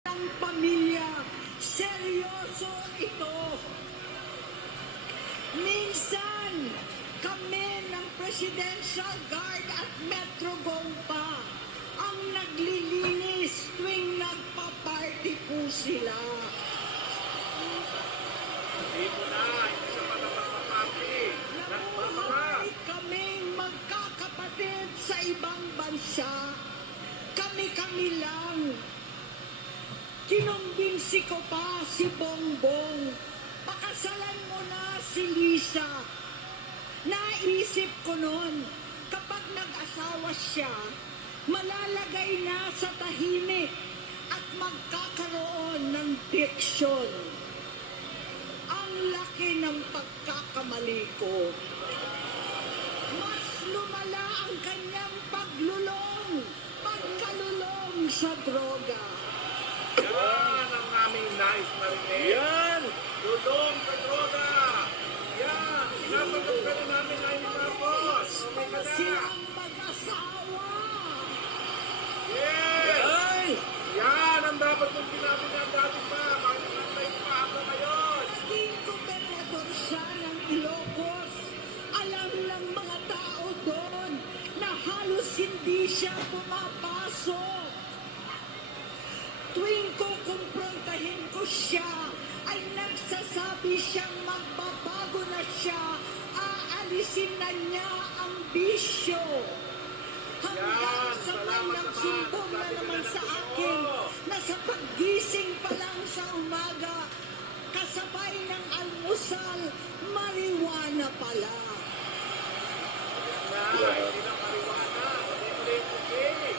ng pamilya. Seryoso ito. Minsan, kami ng Presidential Guard at Metro Gompa ang naglilinis tuwing nagpa-party po sila. Hindi mo na, hindi siya pa napapapati. Nabuhay kaming magkakapatid sa ibang bansa. Kami-kami lang. Kinumbinsi ko pa si Bongbong. Pakasalan mo na si Lisa. Naisip ko noon, kapag nag-asawa siya, malalagay na sa tahimik at magkakaroon ng diksyon. Ang laki ng pagkakamali ko. Mas lumala ang kanyang pagkalulong sa droga. Yan ang aming nais marinig. Yan! Lulong sa droga. Yan! Pinapagat ka rin namin na inapos. Okay ka na. Silang mag-asawa. Yes! Ay! Yan ang dapat mong sinabi na dati pa. Bakit nantayin pa ako ngayon? Naging gobernador siya ng Ilocos. Alam ng mga tao doon na halos hindi siya pumapasok. Tuwing kukumprontahin ko siya, ay nagsasabi siyang magbabago na siya, aalisin na niya ang bisyo. Hanggang sa may nagsumbong na naman sa akin na sa paggising pa lang sa umaga, kasabay ng almusal, marijuana pala. Na, hindi na mariwana. Hindi mo okay.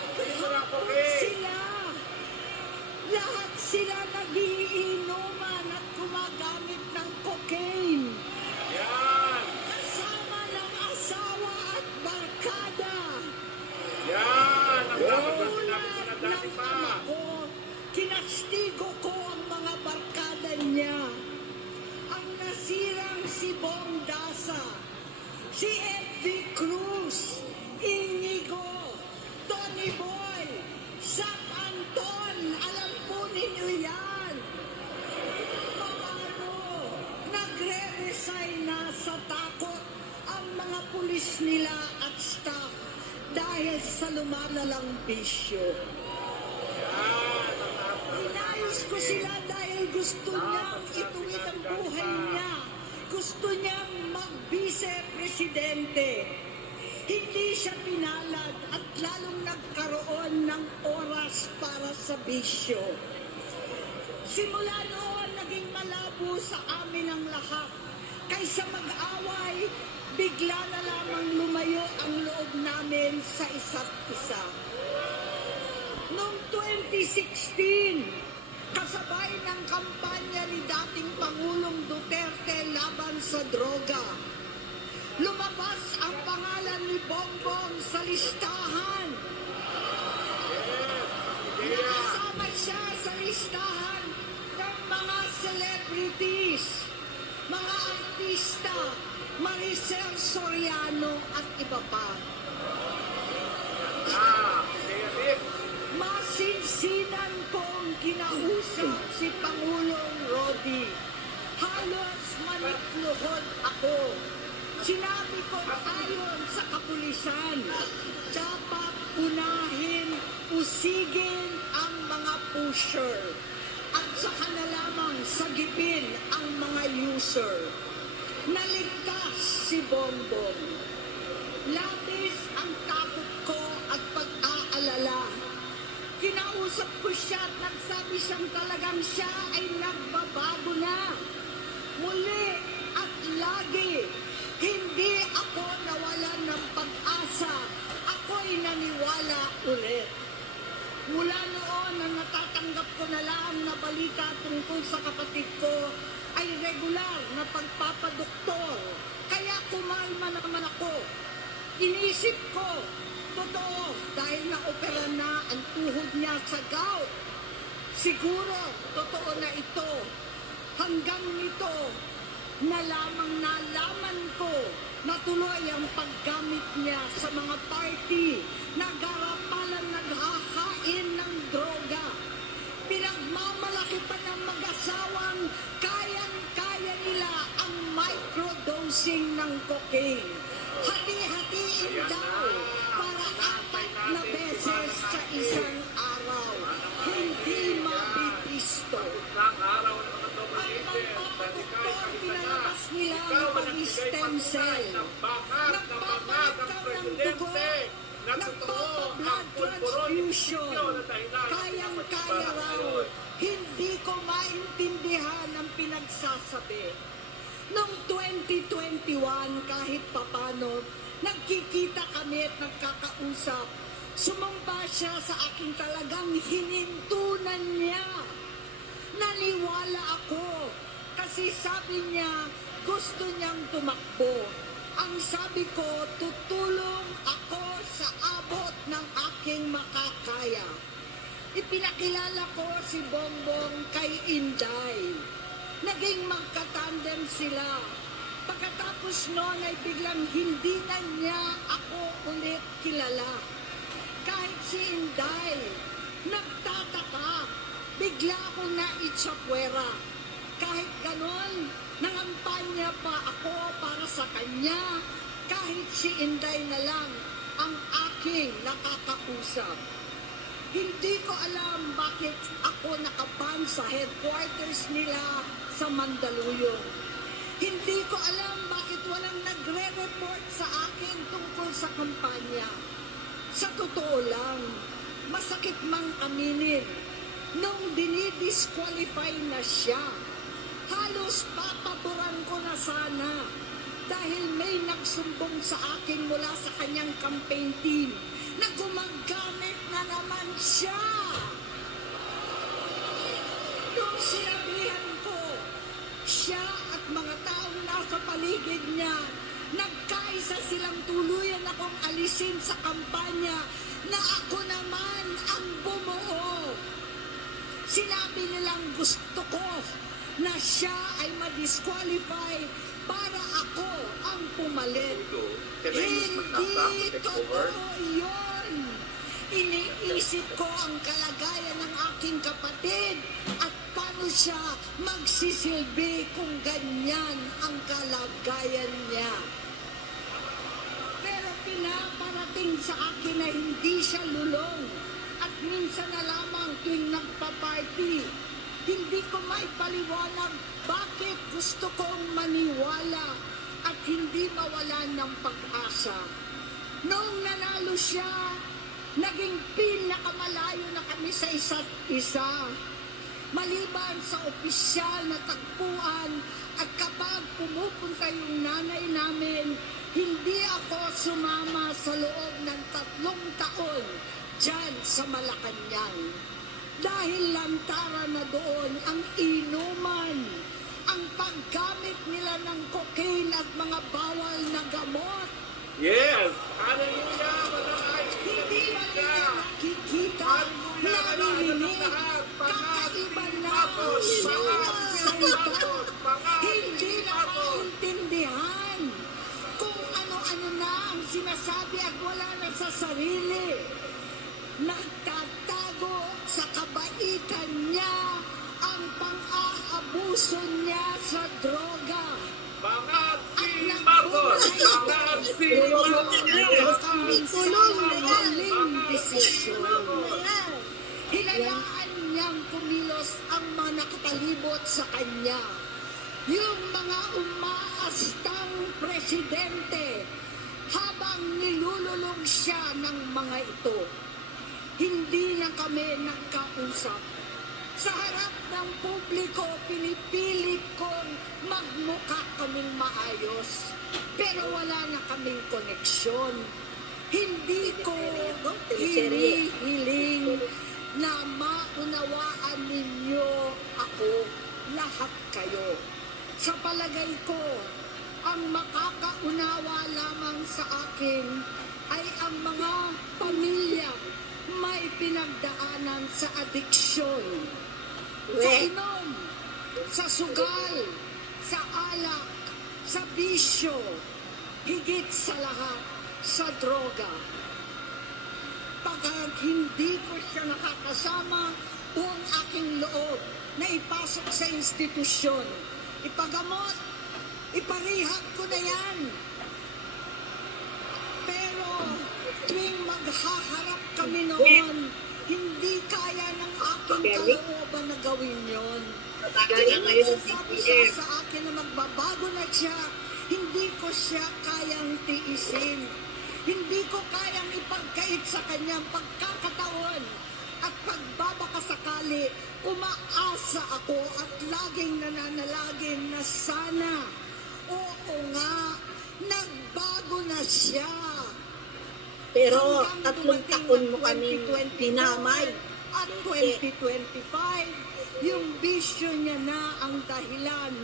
Hindi mo na okay. Sila, lahat sila nagiinuman at gumagamit ng cocaine. Yan! Kasama ng asawa at barkada. Yan! Ang dapat na sinabi ko na Tulad dati ng pa. ama ko, kinastigo ko ang mga barkada niya. Ang nasirang si Bong Dasa, si Edvi Cruz, Inigo, Tony Boy, Sam Anton, alam po ninyo yan. Paano nagre-resign na sa takot ang mga pulis nila at staff dahil sa lumalalang bisyo. Yan! Ang dapat. Inayos ko sila dahil gusto niyang ituwid ang buhay niya. Gusto niyang mag-vice-presidente. Hindi siya pinalad at lalong nagkaroon ng oras para sa bisyo. Simula noon, naging malabo sa amin ang lahat. Kaysa mag-away, bigla na lamang lumayo ang loob namin sa isa't isa. Noong 2016, kasabay ng kampanya ni dating Pangulong Duterte laban sa droga, lumabas ang pangalan ni Bongbong sa listahan. Nakasama siya sa listahan ng mga celebrities, mga artista, Maricel Soriano at iba pa. Negative. Masinsinan kong kinausap si Pangulong Rodi. Halos manikluhod ako. Sinabi ko ayon sa kapulisan, dapat unahin, usigin ang mga pusher at saka na lamang sagipin ang mga user. Naligtas si Bongbong. Labis ang takot ko at pag-aalala. Kinausap ko siya at nagsabi siyang talagang siya ay nagbabago na. Muli at lagi, hindi ako nawalan ng pag-asa. Ako'y naniwala ulit. Mula noon na natatanggap ko na lang na balita tungkol sa kapatid ko ay regular na pagpapadoktor. Kaya kumalma naman ako. Inisip ko, totoo, dahil na-opera na ang tuhod niya sa gout. Siguro, totoo na ito. Hanggang nito, nalaman ko na tuloy ang paggamit niya sa mga party na garapalang naghahain ng droga cocaine. Hati-hatiin Ayan daw na. para 4 na beses sa isang araw. Hindi mabibisto. Ng araw ng mga Ang Dominicans, magpapakdoktor, pinalabas nila ang pag-stem cell. Nagpapagat ang presidente na totoo ang Nagpapa-blood transfusion. Kayang-kaya Kayang-kaya raw. Hindi ko maintindihan ang pinagsasabi. Noong 2021, kahit papano, nagkikita kami at nagkakausap. Sumamba siya sa aking talagang hinintunan niya. Naniwala ako kasi sabi niya gusto niyang tumakbo. Ang sabi ko, tutulong ako sa abot ng aking makakaya. Ipinakilala ko si Bongbong kay Inday. Naging magkatandem sila. Pagkatapos noon ay biglang hindi na niya ako ulit kilala. Kahit si Inday, nagtataka, bigla akong naitsapwera. Kahit ganon, nangampanya pa ako para sa kanya, kahit si Inday na lang ang aking nakakausap. Hindi ko alam bakit ako nakaban sa headquarters nila sa Mandaluyong. Hindi ko alam bakit walang nagre-report sa akin tungkol sa kampanya. Sa totoo lang, masakit mang aminin, nung dinidisqualify na siya, halos papaboran ko na sana dahil may nagsumbong sa akin mula sa kanyang campaign team na gumagamit na naman siya. Nung sinabihan ko, siya at mga taong nasa paligid niya, nagkaisa silang tuluyan akong alisin sa kampanya na ako naman ang bumuo. Sinabi nilang gusto ko na siya ay ma-disqualify para ako ang pumalit. Hindi totoo yun. Iniisip ko ang kalagayan ng aking kapatid at paano siya magsisilbi kung ganyan ang kalagayan niya. Pero pinaparating sa akin na hindi siya lulong at minsan na lamang tuwing nagpa-party. Hindi ko maipaliwanag bakit gusto kong maniwala at hindi mawalan ng pag-asa. Noong nanalo siya, naging pinakamalayo na kami sa isa't isa. Maliban sa opisyal na tagpuan at kapag pumupunta yung nanay namin, hindi ako sumama sa loob ng 3 taon dyan sa Malacanang. Dahil lantara na doon ang inuman, ang paggamit nila ng cocaine at mga bawal na gamot. Yes! Hallelujah! Manangay! Hindi ba nila nakikita, naririnig, kakaiba na ang silang salita. Hindi na maintindihan kung ano-ano na ang sinasabi at wala na sa sarili. Nagtatago sa kabaitan niya ang pang-aabuso niya sa droga. Bangag At si Marcos! nagbumay Bangag si Marcos! tulong na maling desisyon. Hinayaan niyang kumilos ang mga nakapalibot sa kanya. Yung mga umaastang presidente habang nilululong siya ng mga ito. Hindi na kami nagkausap. Sa harap ng publiko, pinipilit kong magmukha kaming maayos. Pero wala na kaming koneksyon. Hindi ko hinihiling na maunawaan ninyo ako, lahat kayo. Sa palagay ko, ang makakaunawa lamang sa akin ay ang mga pamilya may pinagdaanan sa adiksyon, sa inom, sa sugal, sa alak, sa bisyo, higit sa lahat, sa droga. Pagkat hindi ko siya nakakasama, buong aking loob na ipasok sa institusyon, ipagamot, iparehab ko na yan. tuwing maghaharap kami noon, hindi kaya ng aking kalooban na gawin yon. Kaya ngayon, Sabi siya sa akin na magbabago na siya, hindi ko siya kayang tiisin. Hindi ko kayang ipagkait sa kanyang pagkakataon at pagbabakasakali. Umaasa ako at laging nananalangin na sana, oo nga, nagbago na siya. Pero Hanggang 3 dumating taon ang mo kami 2024 dinamay. At 2025, yung bisyo niya na ang dahilan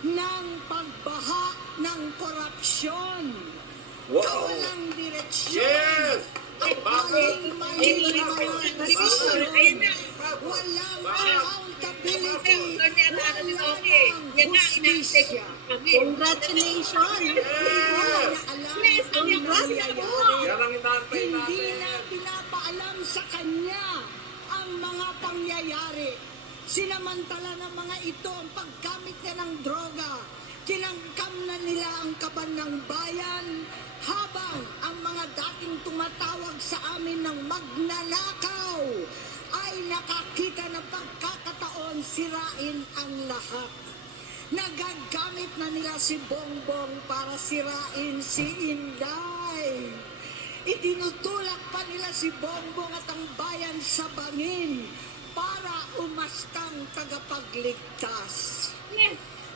ng pagbaha ng korupsyon. Wow! Walang direksyon. Yes! At maling-maling mga desisyon. Walang accountability. Walang hustisya. Congratulations! Yes! Alam ang nangyayari. Yan ang inaantay Hindi natin. na pinapaalam sa kanya ang mga pangyayari. Sinamantala ng mga ito ang paggamit niya ng droga. Kinangkam na nila ang kaban ng bayan habang ang mga dating tumatawag sa amin ng magnanakaw ay nakakita ng pagkakataon sirain ang lahat. Nagagamit na nila si Bongbong para sirain si Inday. Itinutulak pa nila si Bongbong at ang bayan sa bangin para umastang tagapagligtas.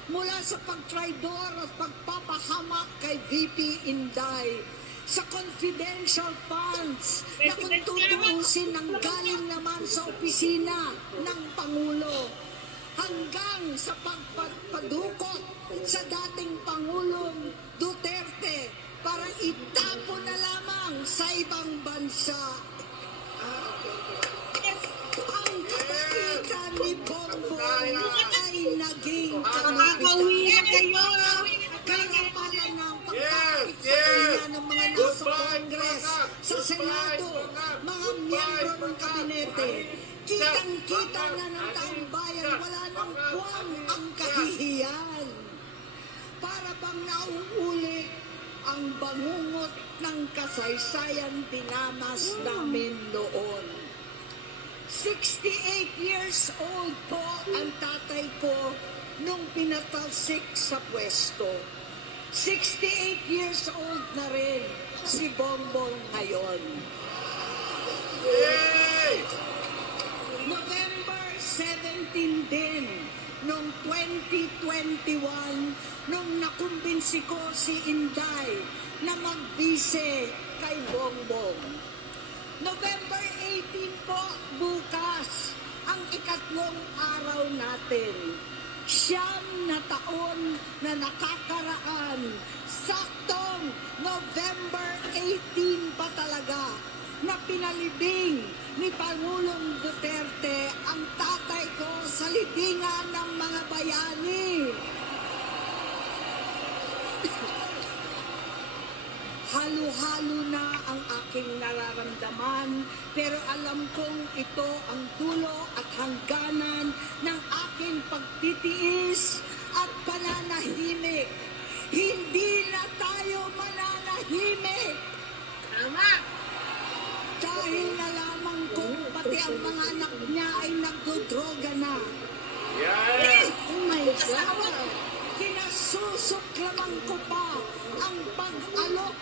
Mula sa pagtraidor at pagpapahamak kay VP Inday sa confidential funds na kung tutuusin ng galing naman sa opisina ng Pangulo hanggang sa pagpadukot sa dating Pangulong Duterte para itapon na lamang sa ibang bansa. Ang kapaitan ni Bongbong ay naging Nakakauwi na kayo! karapalan ng Yes, pagkakit sa kanya ng mga nasa Goodbye, Congress, Bangag. sa Senado, Goodbye, mga miyembro ng kabinete. Kitang-kita na ng taong bayan, wala nang buwang ang kahihiyan. Para bang nauulit ang bangungot ng kasaysayan dinamas namin noon. 68 years old po ang tatay ko nung pinatalsik sa pwesto. 68 years old na rin si Bongbong ngayon. Yay! November 17 din, noong 2021, nung nakumbinsi ko si Inday na magbise kay Bongbong. November 18 po, bukas, ang ikatlong araw natin. 9 na taon na nakakaraan, saktong November 18 pa talaga, na pinalibing ni Pangulong Duterte ang tatay ko sa libingan ng mga bayani. Halo-halo na ang aking nararamdaman, pero alam kong ito ang dulo at hangganan ng aking pagtitiis at pananahimik. Hindi na tayo mananahimik. Tama! Dahil nalaman kong pati ang mga anak niya ay nagdodroga na. Yes! Oh my God! Kinasusuklaman ko pa ang pag-alok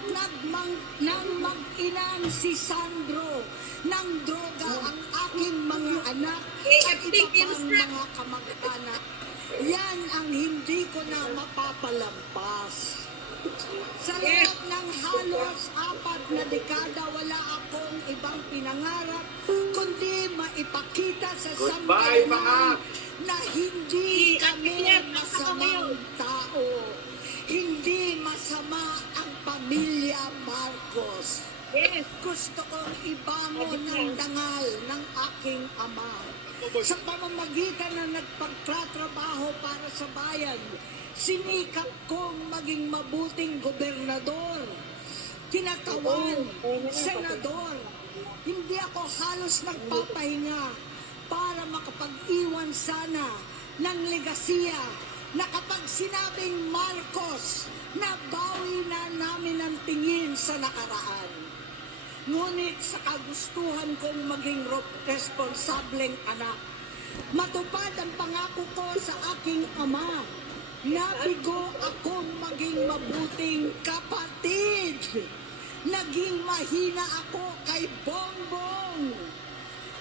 ng mag-inang si Sandro ng droga ang aking mga anak at iba pang mga kamag-anak. Yan ang hindi ko na mapapalampas. Sa loob ng halos 4 na dekada, wala akong ibang pinangarap kundi maipakita sa Goodbye, sambayanan Bangag. na hindi kami masamang tao. Hindi masama ang pamilya Marcos. Yes! Gusto kong ibangon ng dangal ng aking ama. Sa pamamagitan na nagpagtatrabaho para sa bayan, sinikap kong maging mabuting gobernador, kinatawan, senador. Hindi ako halos nagpapahinga para makapag-iwan sana ng legasiya na kapag sinabing Marcos, nabawi na namin ang tingin sa nakaraan. ngunit sa kagustuhan kong maging responsableng anak. Matupad ang pangako ko sa aking ama. Nabigo akong maging mabuting kapatid. Naging mahina ako kay Bongbong.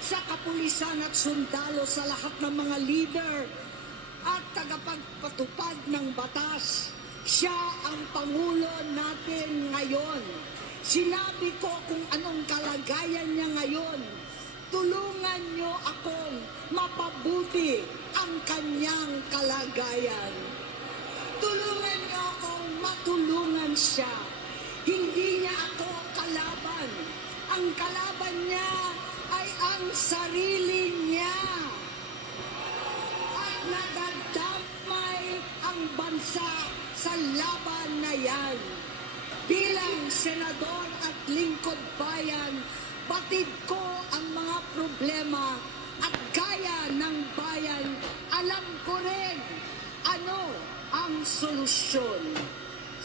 Sa kapulisan at sundalo, sa lahat ng mga leader at tagapagpatupad ng batas, siya ang Pangulo natin ngayon. Sinabi ko kung anong kalagayan niya ngayon. Tulungan niyo akong mapabuti ang kanyang kalagayan. Tulungan niyo akong matulungan siya. Hindi niya ako kalaban. Ang kalaban niya ay ang sarili niya. At nadadamay ang bansa sa laban na yan. Bilang senador at lingkod bayan, batid ko ang mga problema at gaya ng bayan, alam ko rin ano ang solusyon.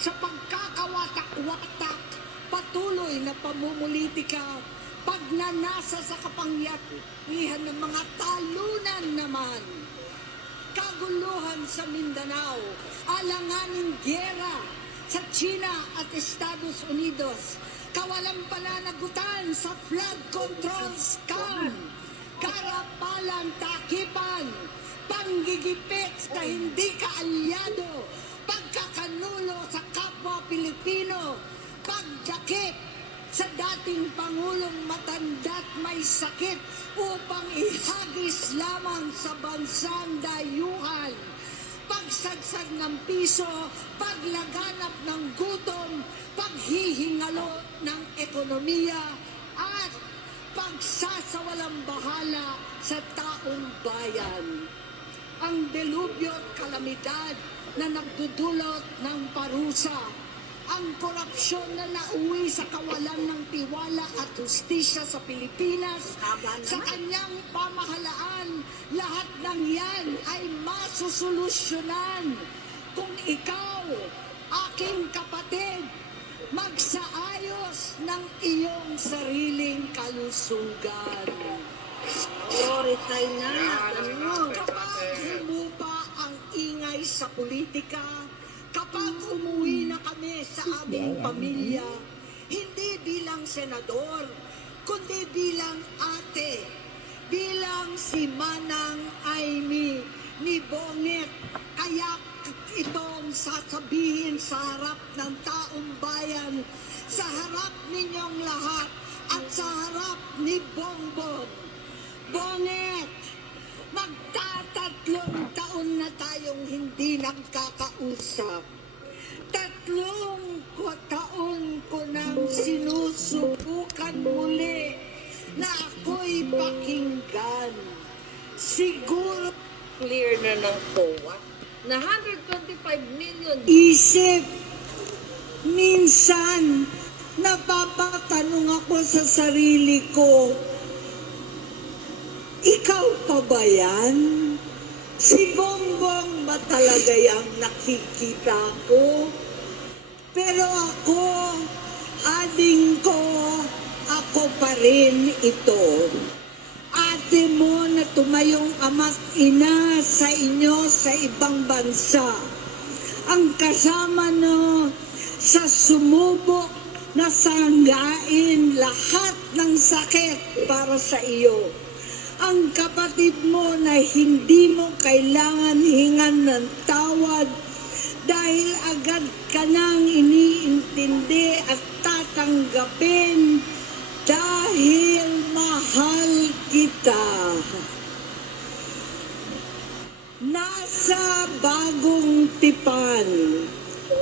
Sa pagkakawatak-watak, patuloy na pamumulitika, pagnanasa sa kapangyarihan ng mga talunan naman, kaguluhan sa Mindanao, alanganin giyera sa China at Estados Unidos, kawalang pananagutan sa flood control scam, karapalan, takipan, panggigipit na hindi kaalyado, pagkakanulo sa kapwa Pilipino, pagjakip sa dating Pangulong matanda't may sakit upang ihagis lamang sa bansang dayuhan, pagsagsag ng piso, paglaganap ng gutom, paghihingalo ng ekonomiya, at pagsasawalang bahala sa taong bayan. Ang delubyo at kalamidad na nagdudulot ng parusa, ang korupsyon na nauwi sa kawalan ng tiwala at hustisya sa Pilipinas, sa kanyang pamahalaan, lahat ng yan ay masusolusyonan kung ikaw, aking kapatid, magsaayos ng iyong sariling kalusugan. Resign na. Ano? Kapag humupa ang ingay sa politika, kapag umuwi na kami sa aming pamilya, hindi bilang senador, kundi bilang ate, bilang si Manang Amy ni Bonget, kaya itong sasabihin sa harap ng taong bayan, sa harap ninyong lahat, at sa harap ni Bongbong. Bonget, magtatatlong taon na tayong hindi nagkakausap. 3 taon ko nang sinusubukan muli na ako'y pakinggan. Siguro Clear na ng COA na 125 million. isip, minsan napapatanong ako sa sarili ko, ikaw pa ba yan? Si Bongbong ba talaga yung nakikita ko? Pero ako, ading ko, ako pa rin ito. Ate mo na tumayong ama't ina sa inyo sa ibang bansa. Ang kasama no sa sumubok na sanggain lahat ng sakit para sa iyo. Ang kapatid mo na hindi mo kailangan hingan ng tawad dahil agad ka nang iniintindi at tatanggapin dahil mahal kita. Nasa Bagong Tipan,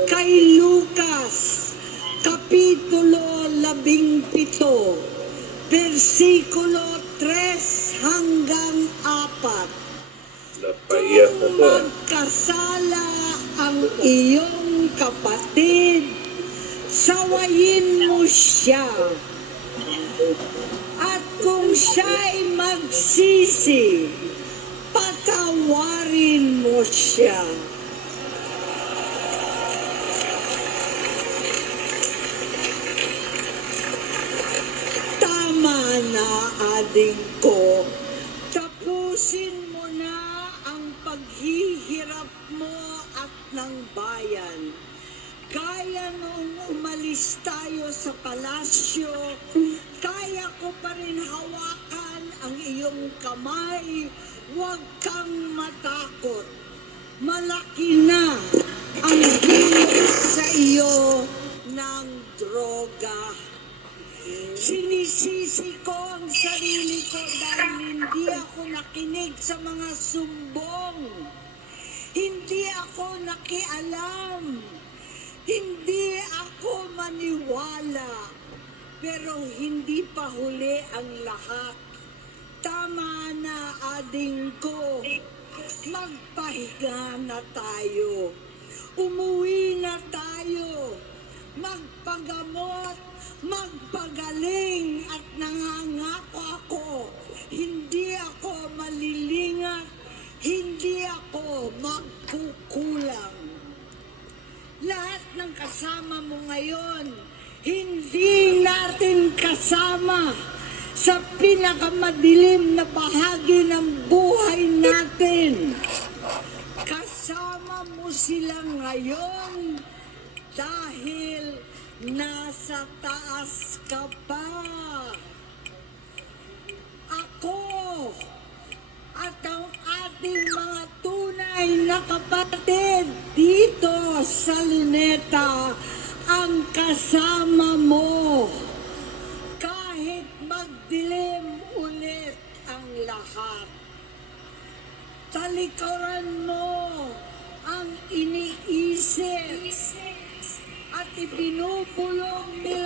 kay Lucas, Kapitulo 17, versikulo 3 hanggang 4. Napaiyak Kung ako. magkasala ang iyong kapatid, sawayin mo siya. At kung siya'y magsisi, patawarin mo siya. ading ko, tapusin mo na ang paghihirap mo at ng bayan. Kaya noong umalis tayo sa palasyo, kaya ko pa rin hawakan ang iyong kamay. Huwag kang matakot. Malaki na ang dulot sa iyo ng droga. Sinisisi ko ang sarili ko dahil hindi ako nakinig sa mga sumbong. Hindi ako nakialam. Hindi ako maniwala. Pero hindi pa huli ang lahat. Tama na, ading ko. Magpahinga na tayo. Umuwi na tayo. Magpagamot, magpagaling at nangangako ako. Hindi ako malilingat. Hindi ako magkukulang. Lahat ng kasama mo ngayon, hindi natin kasama sa pinakamadilim na bahagi ng buhay natin. Kasama mo sila ngayon dahil nasa taas ka pa. Ako at ang ating mga tunay na kapatid dito sa Luneta ang kasama mo. Kahit magdilim ulit ang lahat. Talikuran mo ang iniisip at ibinubulong ni